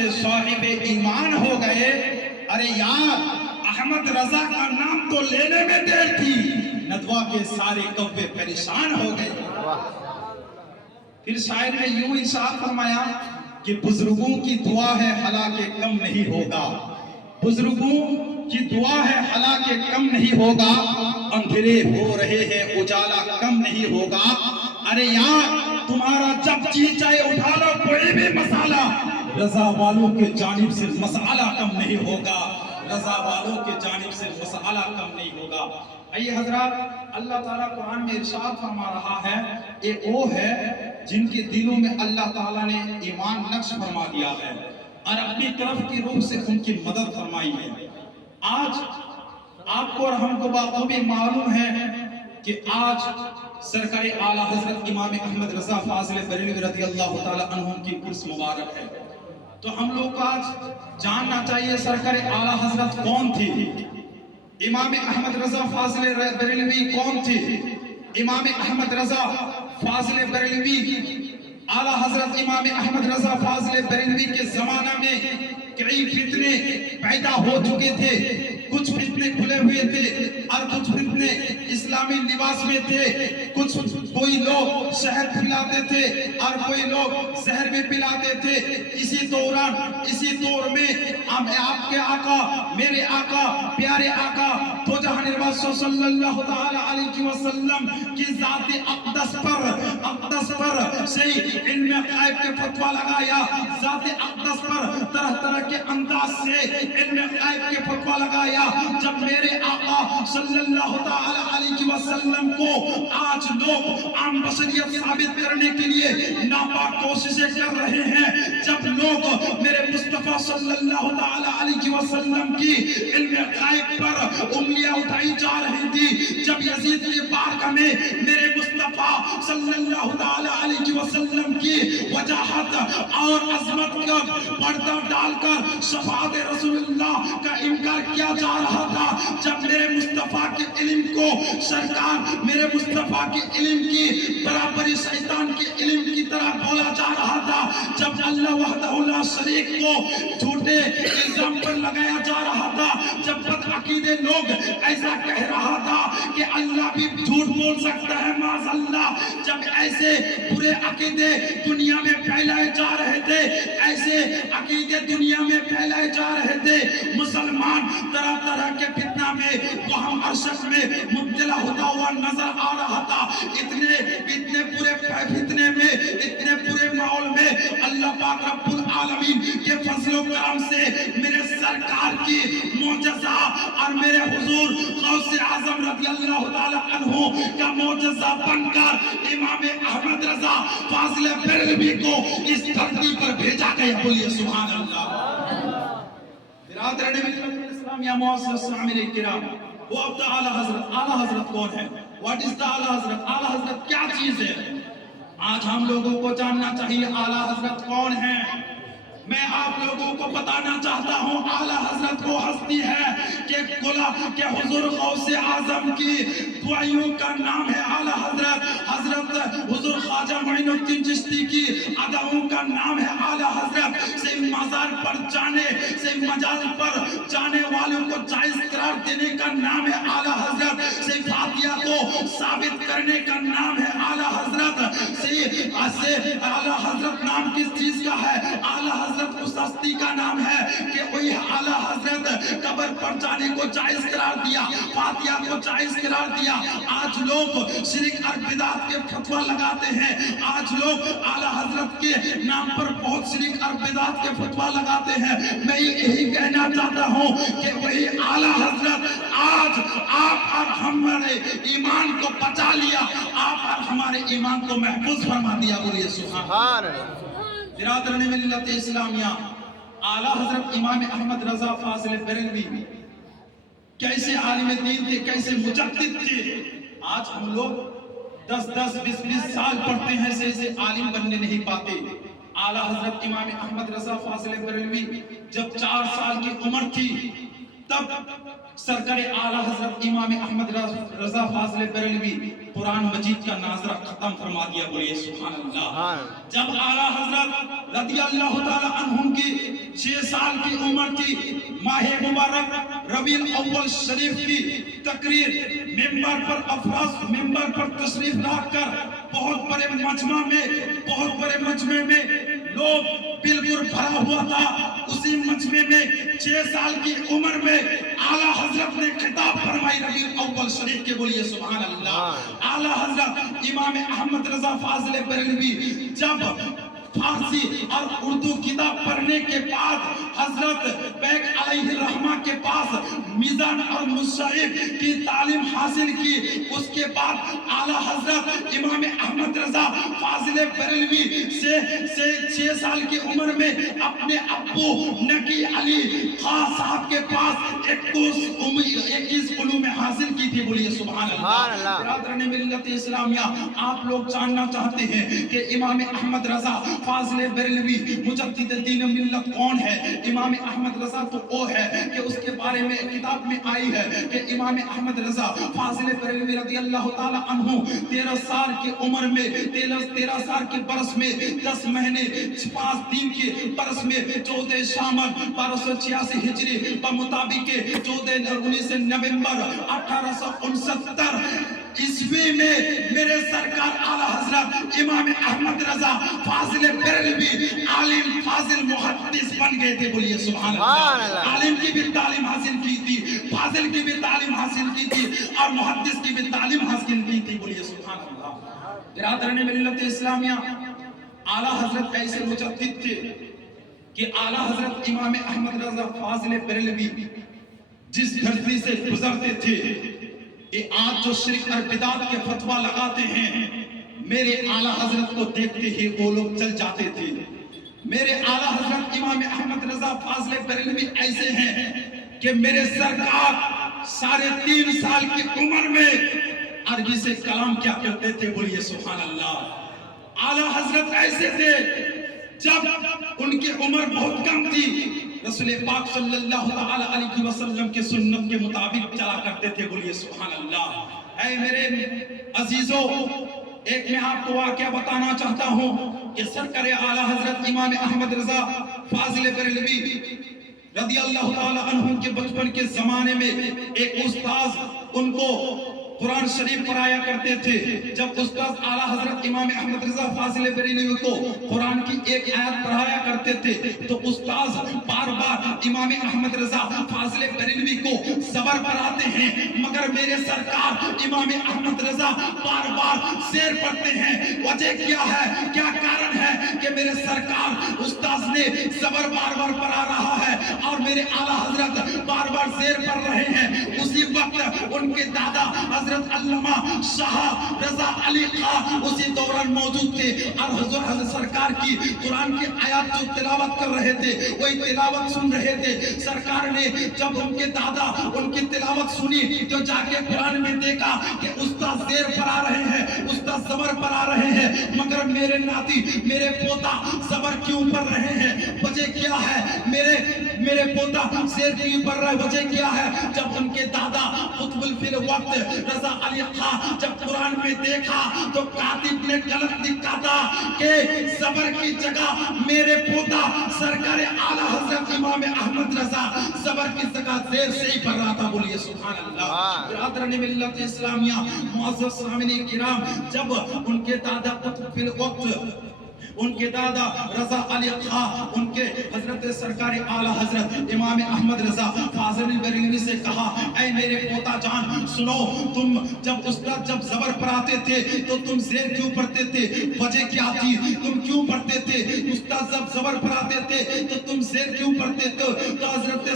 سے صاحب ایمان ہو گئے. ارے یار احمد رضا کا نام تو لینے میں دیر تھی, ندوہ کے سارے کوے پریشان ہو گئے. پھر شاعر نے یوں ارشاد فرمایا کہ بزرگوں کی دعا ہے حالانکہ کم نہیں ہوگا, بزرگوں کی دعا ہے حالانکہ کم نہیں ہوگا, اندھیرے ہو رہے ہیں اجالا کم نہیں ہوگا. ارے یار تمہارا جب جی چاہے اٹھا لو کوئی بھی مسئلہ, رضا والوں کے جانب سے مسئلہ کم نہیں ہوگا, رضا والوں کے جانب سے مسئلہ کم نہیں ہوگا. آئیے حضرات, اللہ تعالیٰ قرآن میں ارشاد فرما رہا ہے, یہ وہ ہے جن کے دلوں میں اللہ تعالیٰ نے ایمان نقش فرما دیا ہے اور اپنی طرف کی روح سے ان کی مدد فرمائی ہے. آج آپ کو اور ہم کو بخوبی معلوم ہے کہ آج سرکار اعلیٰ حضرت امام احمد رضا فاضل بریلوی رضی اللہ تعالیٰ عنہ کی عرس مبارک ہے. تو ہم لوگ کو آج جاننا چاہیے سرکار اعلیٰ حضرت کون تھی, امام احمد رضا فاضل بریلوی کون تھی. امام احمد رضا فاضل بریلوی, اعلیٰ حضرت امام احمد رضا فاضل بریلوی کے زمانہ میں کئی فتنے پیدا ہو چکے تھے. کچھ فتنے کھلے ہوئے تھے اور کچھ فتنے اسلامی لباس میں تھے. کوئی لوگ شہد پلاتے تھے اور کوئی لوگ زہر بھی پلاتے تھے. اسی دور میں آپ کے آقا, میرے آقا, پیارے آقا تو جہاں نواز صلی اللہ علیہ وسلم کی ذات اقدس پر صحیح علم غیب کے فتوہ لگایا, ذات اقدس پر طرح طرح کے انداز سے علم غیب کے فتوہ لگایا. جب میرے آقا صلی اللہ علیہ وسلم کو آج لوگ عام بشریت ثابت کرنے کے لیے ناپاک کوششیں کر رہے ہیں, جب لوگ میرے مصطفیٰ صلی اللہ علیہ وسلم کی علم غیب پر انگلیاں اٹھائی جا رہی تھی, جب یزید کی بارگاہ میں میرے مصطفیٰ صلی اللہ علیہ وسلم کی وجاہت اور عظمت کا پردہ ڈال کر شفاعت رسول اللہ کا انکار کیا جا رہا تھا, جب میرے مصطفیٰ کے علم کو سرکار میرے مصطفیٰ کے علم کی برابری شیطان کے علم کی طرح بولا جا رہا تھا, جب اللہ وحدہ لا شریک کو جھوٹے الزام پر لگایا جا رہا تھا, جب بد عقیدے لوگ ایسا کہہ رہا تھا کہ اللہ بھی جھوٹ بول سکتا ہے معاذ اللہ, جب ایسے برے عقیدے دنیا میں پھیلائے جا رہے تھے, ایسے عقیدے دنیا میں پھیلائے جا رہے تھے, مسلمان طرح طرح کے فتنہ میں وہم اور شک میں مبتلا ہوتا ہوا نظر آ رہا تھا. اتنے پورے فتنے میں, اتنے پورے ماحول میں اللہ پاک رب العالمین کے فضل و کرم سے میرے سرکار کی معجزہ اور میرے حضور غوث اعظم رضی اللہ تعالی عنہ کا معجزہ بن کر امام احمد رضا فاضل بریلوی کو اس دھرتی پر بھیجا گیا. بولیے سبحان اللہ. برادران اسلام یا معزز السامعین کرام, وہ اب اعلیٰ حضرت کون ہے؟ واٹ از دا اعلیٰ حضرت؟ اعلیٰ حضرت کیا چیز ہے؟ آج ہم لوگوں کو جاننا چاہیے اعلیٰ حضرت کون ہے. میں آپ لوگوں کو بتانا چاہتا ہوں اعلیٰ حضرت وہ ہستی ہے کہ حضور غوث اعظم کی دعائیوں کا نام ہے اعلیٰ حضرت. حضرت حضور خواجہ معین الدین چشتی کی اداؤں کا نام ہے اعلیٰ حضرت. صرف مزار پر مجال پر جانے والوں کو جائز قرار دینے کا نام ہے اعلیٰ حضرت. صرف فاتحہ کو ثابت کرنے کا نام ہے اعلیٰ حضرت. اعلیٰ حضرت نام کس چیز کا ہے؟ اعلیٰ حضرت اس ہستی کا نام ہے کہ وہی اعلیٰ حضرت قبر پر جانے کو جائز قرار دیا, فاتحہ کو جائز قرار دیا. آج لوگ شرک اور بدعت کے فتوہ لگاتے ہیں, آج لوگ اعلیٰ حضرت کے نام پر بہت شرک اور بدعت کے فتوہ لگاتے ہیں. میں یہی کہنا چاہتا ہوں کہ وہی اعلیٰ حضرت آج آپ اور ہمارے ایمان کو بچا لیا, آپ اور ہمارے ایمان کو محفوظ فرما دیا. بولیے سبحان اللہ. برادران ملت اسلامیہ, اعلیٰ حضرت امام احمد رضا فاضل بریلوی کیسے عالم دین تھے, کیسے مجدد تھے. آج ہم لوگ 10-20 سال پڑھتے ہیں سے عالم بننے نہیں پاتے. اعلیٰ حضرت امام احمد رضا فاضل بریلوی جب 4 سال کی عمر تھی تب سرکار اعلیٰ حضرت امام احمد رضا فاضل بریلوی قرآن مجید کا ناظرہ ختم فرما دیا. بولیے سبحان اللہ. جب اعلیٰ حضرت رضی اللہ تعالی عنہ کی 6 साल की उम्र थी। माह मुबारक रबीउल अव्वल शरीफ की तकरीर मेंबर पर तशरीफ लाकर बहुत बड़े मजमे में लोग बिल्कुल भरा हुआ था। उसी मजमे में 6 साल की उम्र में आला हजरत ने खिताब फरमाई रबीउल अव्वल शरीफ के। बोलिए सुभान अल्लाह। आला हजरत इमाम अहमद रजा फाजिल बरेलवी जब फारसी और उर्दू किताब पढ़ने के बाद हजरत बैग अलैहिर्रहमा के पास मिजान और मुसाहिब की तालीम हासिल की। उसके बाद आला हजरत इमाम अहमद रजा फाजिल बरेलवी से 6 साल की उम्र में अपने अब्बू नकी अली खां साहब के पास 21 उलूम हासिल की थी। बोलिए सुभान अल्लाह। बिरादरान मिल्लत इस्लामिया, आप लोग जानना चाहते हैं कि इमाम अहमद रजा फाजिल बरेलवी मुजद्दिद दीन मिल्लत कौन है? इमाम अहमद रजा तो वो है कि उसके बारे में किताब में आई है कि इमाम अहमद रजा फाजिल बरेलवी रज़ी अल्लाह ताला अन्हु 13 साल की उम्र में 13 साल के बरस में 10 महीने 5 दिन के बरस में 14 शामल 1286 हिजरी बमुताबिक 19 नवंबर 1869 ईस्वी में मेरे सरकार आला हजरत इमाम अहमद रजा फाजिल बरेलवी आलिम फाजिल मुहद्दिस बन गए थे। बोलिए सुभान अल्लाह। आलिम की भी तालीम हासिल की थी, फाजिल की भी तालीम हासिल की थी और मुहद्दिस की भी तालीम हासिल की थी। बोलिए सुभान अल्लाह। बिरादरान मिल्लत इस्लामिया, आला हजरत ऐसे मुजद्दिद थे कि आला हजरत इमाम अहमद रजा फाजिल बरेलवी जिस धरती से गुजरते थे, ये आज जो शिर्क और बिदात के फतवा लगाते हैं, मेरे आला हजरत को देखते ही वो लोग चल जाते थे। मेरे आला हजरत इमाम अहमद रजा फाजिल बरेलवी ऐसे हैं कि मेरे सरकार 3.5 साल की उम्र में अरबी से कलाम क्या करते थे। बोलिए सुभान अल्लाह। आला हजरत ऐसे थे जब उनकी उम्र बहुत कम थी, रसूल पाक सल्लल्लाहु अलैहि वसल्लम के सुन्नत के मुताबिक चला करते थे। बोलिए सुभान अल्लाह। ऐ मेरे अजीजों, एक मैं आपको वाकया बताना चाहता हूँ कि सरकार आला हजरत इमाम अहमद रजा फाजिल बरेलवी रज़ी अल्लाह ताला अन्हु के बचपन के जमाने में एक उस्ताद उनको कुरान शरीफ पढ़ाया करते थे। जब उस्ताद आला हजरत इमाम अहमद रजा फाजिल बरेलवी को कुरान की एक आयत पढ़ाया करते थे तो उस्ताद बार-बार इमाम अहमद रजा फाजिल बरेलवी को ज़बर पढ़ाते हैं, मगर मेरे सरकार इमाम अहमद रजा बार-बार शेर पढ़ते हैं। वजह क्या है, क्या कारण है कि मेरे सरकार उस्ताद ने ज़बर बार-बार पढ़ा रहा है और मेरे आला हजरत बार-बार शेर पढ़ रहे हैं। उसी वक्त उनके दादा हजरत अल्लामा शाह रजा अली खां उसी दौरान मौजूद थे और हजरत सरकार की कुरान की आयत जो तिलावत कर रहे थे वही तिलावत सुन रहे थे। सरकार ने जब उनके दादा उनकी तिलावत सुनी तो जाके कुरान में देखा कि उस्ताद शेर पढ़ा रहे हैं, उस्ताद ज़बर पढ़ा रहे हैं, मगर मेरे नाती मेरे पोता ज़बर क्यों पढ़ रहे हैं? वजह क्या है? मेरे पोता शेर क्यों पढ़ रहा है? वजह क्या है? जब उनके दादा कुतुबुल फिल वक्त रजा अली खां जब कुरान में देखा तो कातिब ने गलत लिखा था कि ज़बर की जगह मेरे पोता सरकार आला हजरत इमाम अहमद रजा ज़बर की जगह शेर से ही पढ़ रहा था। बोलिए सुभान अल्लाह। बिरादरान मिल्लत इस्लामिया, मुअज़्ज़ज़ सामिनीन किराम, जब उनके दादा कुतुब फिल वक्त उनके दादा रजा अली खां उनके हजरत सरकार आला हजरत इमाम अहमद रजा फाजिल बरेलवी से कहा, ऐ मेरे पोता जान सुनो, तुम जब उस्ताद जब ज़बर पढ़ाते थे तो तुम शेर क्यों पढ़ते थे? वजह क्या थी? तुम क्यों पढ़ते थे? उस्ताद जब ज़बर पढ़ाते थे तो तुम शेर क्यों पढ़ते थे? तो हजरत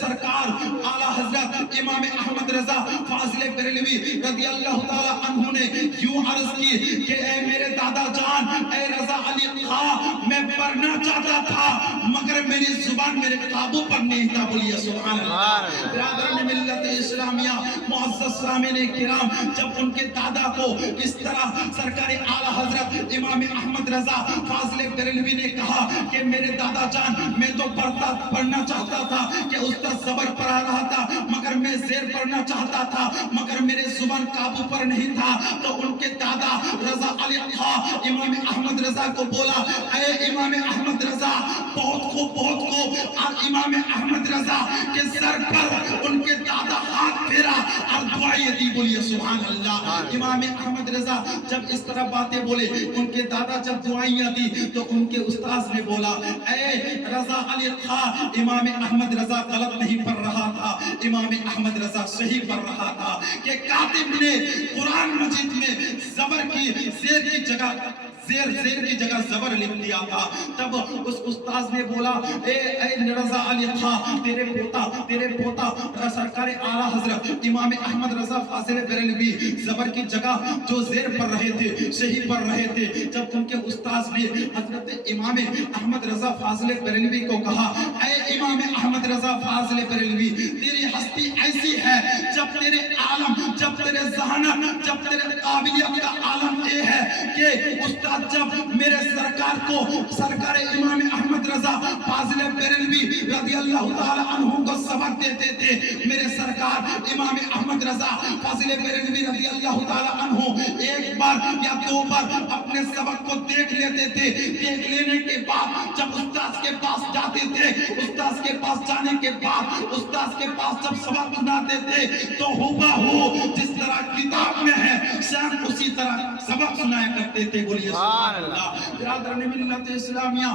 सरकार आला हजरत इमाम अहमद रजा फाजिल बरेलवी रज़ी अल्लाह ताला अन्हु ने यूं अर्ज की कि ऐ मेरे दादा जान, ऐ रजा अली खां, मैं पढ़ना चाहता था मगर मेरी जुबान मेरे काबू पर नहीं था। बोलिए सुभान अल्लाह। बिरादरान मिल्लत इस्लामिया, मुअज़्ज़ज़ सामिनीन किराम, जब उनके दादा को इस तरह सरकार आला हजरत इमाम अहमद रजा फाजिल बरेलवी ने कहा कि मेरे दादा जान, मैं तो पढ़ना चाहता था कि उस्ताद ज़बर पढ़ा रहा था, मगर मैं शेर पढ़ना चाहता था, मगर मेरे जुबान जुबान काबू पर नहीं था तो उनके दादा रजा अली खां इमाम अहमद रजा को बोला, ऐ इमाम अहमद रजा, बहुत को और इमाम अहमद रजा के सर पर उनके दादा हाथ फेरा और दुआएं दी। बोलिए सुभान अल्लाह। इमाम अहमद रजा जब इस तरह बातें बोले, उनके दादा जब दुआएं दी तो उनके उस्ताद ने बोला, ऐ रजा अली खां, इमाम अहमद रजा गलत नहीं पढ़ रहा था, इमाम अहमद रजा सही पढ़ रहा था कि कातिब ने कुरान मजीद में ज़बर की ज़ेर की जगह ज़ेर की जगह ज़बर लिख दिया था। तब उस उस्ताद ने बोला, ए रजा अली खां, तेरे पोता सरकार आला हजरत इमाम अहमद रजा फाजिल बरेलवी ज़बर की जगह जो ज़ेर पढ़ रहे थे सही पढ़ रहे थे। जब उनके उस्ताद ने हजरत इमाम अहमद रजा फाजिल बरेलवी को कहा, ऐ इमाम अहमद रजा फाजिल बरेलवी, तेरी हस्ती ऐसी है, जब तेरे आलम, जब तेरे ज़हानत, जब तेरे काबिलियत का आलम ये है कि उस्ताद जब मेरे सरकार को, सरकार इमाम अहमद रजा फाजिल बरेलवी रज़ी अल्लाह ताला अन्हु को सबक देते थे, मेरे सरकार इमाम अहमद रजा फाजिल बरेलवी रज़ी अल्लाह ताला अन्हु एक बार या दो बार अपने सबक को देख लेते थे। देख लेने के बाद जब उस्ताद के पास जाते थे, उस्ताद के पास जाने के बाद उस्ताद के पास जब सबक सुनाते थे तो हुबहू जिस तरह किताब में है सेम उसी तरह सबक सुनाया करते थे। बोलिए सुभान अल्लाह। बिरादरान मिल्लत इस्लामिया।